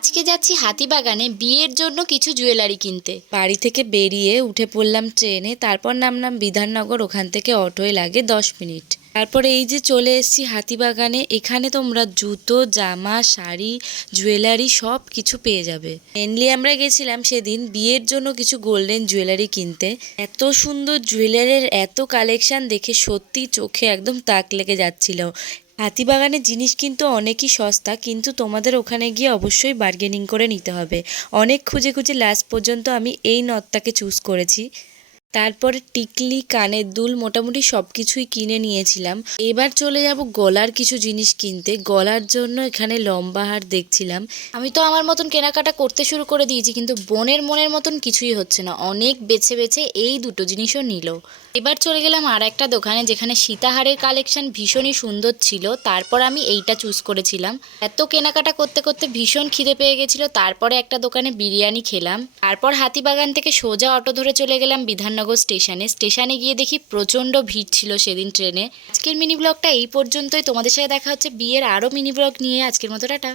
আজকে যাচ্ছি হাতিবাগানে বিয়ের জন্য কিছু জুয়েলারি কিনতে। বাড়ি থেকে বেরিয়ে উঠে পড়লাম ট্রেনে, তারপর নামলাম বিধাননগর। ওখান থেকে অটোয় লাগে 10 মিনিট। তারপরে এই যে চলে এসেছি হাতিবাগানে। এখানে তোমরা জুতো, জামা, শাড়ি, জুয়েলারি সব কিছু পেয়ে যাবে। মেনলি আমরা গেছিলাম সেদিন বিয়ের জন্য কিছু গোল্ডেন জুয়েলারি কিনতে। এত সুন্দর জুয়েলারির এত কালেকশন দেখে সত্যি চোখে একদম তাক লেগে যাচ্ছিল। হাতিবাগানের জিনিস কিন্তু অনেকই সস্তা, কিন্তু তোমাদের ওখানে গিয়ে অবশ্যই বার্গেনিং করে নিতে হবে। অনেক খুঁজে খুঁজে লাস্ট পর্যন্ত আমি এই নথটাকে চুজ করেছি। তারপরে টিকলি, কানের দুল, মোটামুটি সব কিছুই কিনে নিয়েছিলাম। এবার চলে যাব গলার কিছু জিনিস কিনতে। গলার জন্য এখানে লম্বা হার দেখছিলাম। আমি তো আমার মতন কেনাকাটা করতে শুরু করে দিয়েছি, কিন্তু বোনের মনের মতন কিছুই হচ্ছে না। অনেক বেছে বেছে এই দুটো জিনিসও নিল। এবার চলে গেলাম আর একটা দোকানে, যেখানে সীতাহারের কালেকশন ভীষণই সুন্দর ছিল। তারপর আমি এইটা চুজ করেছিলাম। এত কেনাকাটা করতে করতে ভীষণ খিদে পেয়ে গেছিলো। তারপরে একটা দোকানে বিরিয়ানি খেলাম। তারপর হাতিবাগান থেকে সোজা অটো ধরে চলে গেলাম বিধাননগর স্টেশনে। স্টেশনে গিয়ে দেখি প্রচণ্ড ভিড় ছিল সেদিন ট্রেনে। আজকের মিনি ব্লগটা এই পর্যন্তই। তোমাদের সাথে দেখা হচ্ছে বিয়ের আরও মিনি ব্লগ নিয়ে। আজকের মতো টাটা।